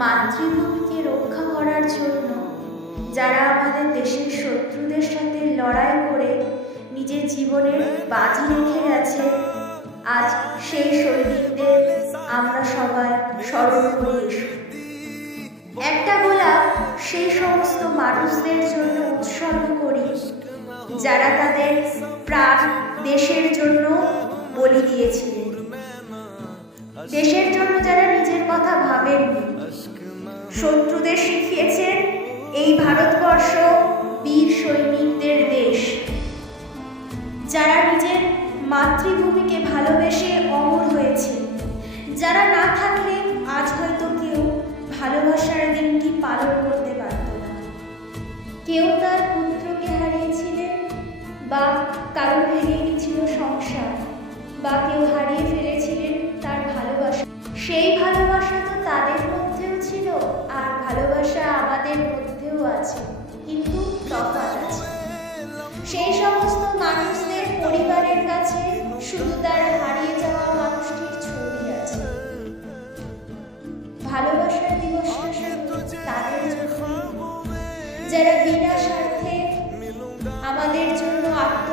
মাতৃভূমিকে রক্ষা করার জন্য যারা আমাদের দেশের শত্রুদের সাথে লড়াই করে নিজের জীবনের বাজি রেখে গেছে, আজ সেই সৈনিকদের আমরা সবাই স্মরণ করি একটা গোলাপ সেই সমস্ত মানুষদের জন্য উৎসর্গ করি, যারা তাদের প্রাণ দেশের জন্য বলি দিয়েছিলেন। দেশের জন্য কথা ভাবেননি শত্রুদের শিখিয়েছেন এই ভারতবর্ষ বীর সৈনিকদের দেশ। যারা নিজের মাতৃভূমিকে ভালোবেসে অমর হয়েছে, যারা না থাকলে আজ হয়তো কেউ ভালোবাসার দিনটি পালন করতে পারত কেউ তার পুত্রকে হারিয়েছিলেন বা কারও ভেঙে গেছিল সংসার, বা কেউ হারিয়ে ফেলেছিলেন তার ভালোবাসা। সেই আমাদের মধ্যেও আছে, কিন্তু তফাৎ আছে। সেই সমস্ত মানুষদের পরিবারের কাছে শুধু তার হারিয়ে যাওয়া মানুষটির ছবি আছে। ভালোবাসার দিবসটা তাদের জন্য। যারা বিনা স্বার্থে আমাদের জন্য আত্ম